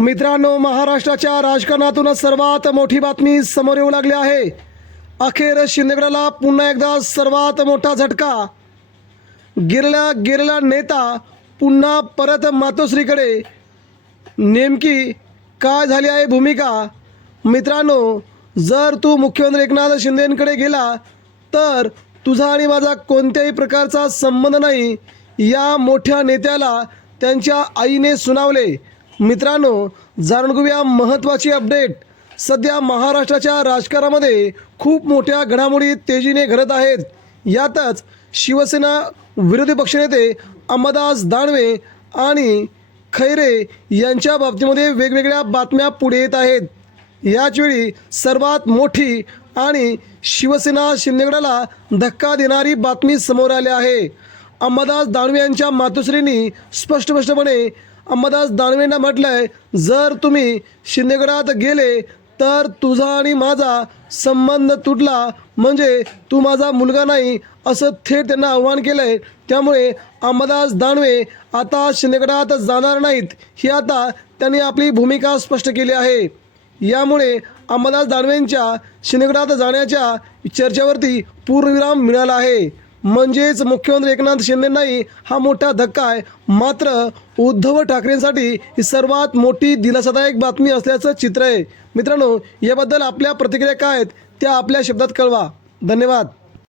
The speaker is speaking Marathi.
मित्रांनो महाराष्ट्राच्या राजकारणातून सर्वात मोठी बातमी समोर येऊ लागली आहे. अखेर शिंदेगडाला पुन्हा एकदा सर्वात मोठा झटका. गिरला गिरला नेता पुन्हा परत मातोश्रीकडे. नेमकी काय झाली आहे भूमिका? मित्रांनो जर तू मुख्यमंत्री एकनाथ शिंदेंकडे गेला तर तुझा आणि माझा कोणत्याही प्रकारचा संबंध नाही. या मोठ्या नेत्याला त्यांच्या आईने सुनावले. मित्रांनो जाणून घेऊया महत्त्वाची अपडेट. सध्या महाराष्ट्राच्या राजकारणामध्ये खूप मोठ्या घडामोडी तेजीने घडत आहेत. यातच शिवसेना विरोधी पक्षनेते अंबादास दानवे आणि खैरे यांच्या बाबतीमध्ये वेगवेगळ्या बातम्या पुढे येत आहेत. याचवेळी सर्वात मोठी आणि शिवसेना शिंदेगडाला धक्का देणारी बातमी समोर आली आहे. अंबादास दानवे यांच्या मातोश्रींनी स्पष्ट स्पष्टपणे अंबादास दानवेंना म्हटलंय जर तुम्ही शिंदेगडात गेले तर तुझा आणि माझा संबंध तुटला. म्हणजे तू माझा मुलगा नाही असं थेट त्यांना आव्हान आहे त्यामुळे अंबादास दानवे आता शिंदेगडात जाणार नाहीत. ही आता त्यांनी आपली भूमिका स्पष्ट केली आहे. यामुळे अंबादास दानवेंच्या शिंदेगडात जाण्याच्या चर्चेवरती पूर्णविराम मिळाला आहे. म्हणजेच मुख्यमंत्री एकनाथ शिंदेंनाही हा मोठा धक्का आहे. मात्र उद्धव ठाकरेंसाठी ही सर्वात मोठी दिलासादायक बातमी असल्याचं चित्र आहे. मित्रांनो याबद्दल आपल्या प्रतिक्रिया काय आहेत त्या आपल्या शब्दात कळवा. धन्यवाद.